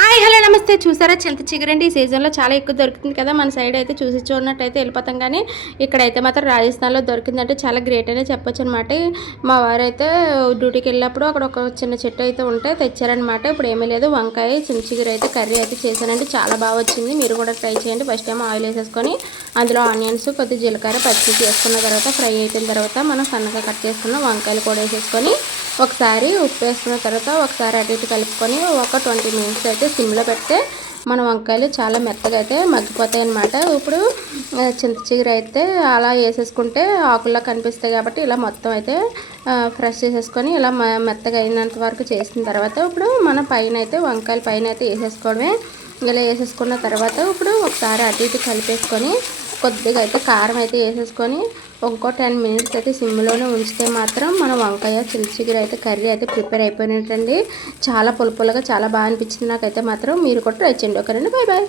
Hi hello నమస్తే. చూసారా చింత చిగురండి ఈ సీజన్లో చాలా ఎక్కువ దొరుకుతుంది కదా. మన సైడ్ అయితే చూసి చూడనట్టయితే వెళ్ళిపోతాం, కానీ ఇక్కడైతే మాత్రం రాజస్థాన్లో దొరికిందంటే చాలా గ్రేట్ అనే చెప్పొచ్చు అనమాట. మా వారు అయితే డ్యూటీకి వెళ్ళినప్పుడు అక్కడ ఒక చిన్న చెట్టు అయితే ఉంటే తెచ్చారనమాట. ఇప్పుడు ఏమీ లేదు, వంకాయ చింత చిగురు అయితే కర్రీ అయితే చేశానండి. చాలా బాగా వచ్చింది, మీరు కూడా ట్రై చేయండి. ఫస్ట్ టైం ఆయిల్ వేసేసుకొని అందులో ఆనియన్స్ కొద్ది జీలకర్ర పచ్చిమిర్చి వేసుకున్న తర్వాత ఫ్రై అయిపోయిన తర్వాత మనం సన్నగా కట్ చేసుకున్న వంకాయలు కూడా వేసేసుకొని ఒకసారి ఉప్పు వేసుకున్న తర్వాత ఒకసారి అటు ఇటు కలుపుకొని ఒక 20 మినిట్స్ అయితే సిమ్లో పెడితే మన వంకాయలు చాలా మెత్తగా అయితే మగ్గిపోతాయి అన్నమాట. ఇప్పుడు చింత చిగురు అయితే అలా వేసేసుకుంటే ఆకుల్లో కనిపిస్తాయి కాబట్టి ఇలా మొత్తం అయితే ఫ్రెష్ చేసేసుకొని ఇలా మెత్తగా అయినంత వరకు చేసిన తర్వాత ఇప్పుడు మన పైన అయితే వంకాయల పైన అయితే వేసేసుకోవడమే. ఇలా వేసేసుకున్న తర్వాత ఇప్పుడు ఒకసారి అటు ఇటు కలిపేసుకొని కొద్దిగా అయితే కారం అయితే వేసేసుకొని ఇంకో 10 మినిట్స్ అయితే సిమ్లోనే ఉంచితే మాత్రం మన వంకాయ చింత చిగురు అయితే కర్రీ అయితే ప్రిపేర్ అయిపోయినట్టండి. చాలా పులుపులుగా చాలా బాగా అనిపించింది నాకైతే మాత్రం. మీరు కూడా ట్రై చేయండి. ఓకేనండి, బాయ్ బాయ్.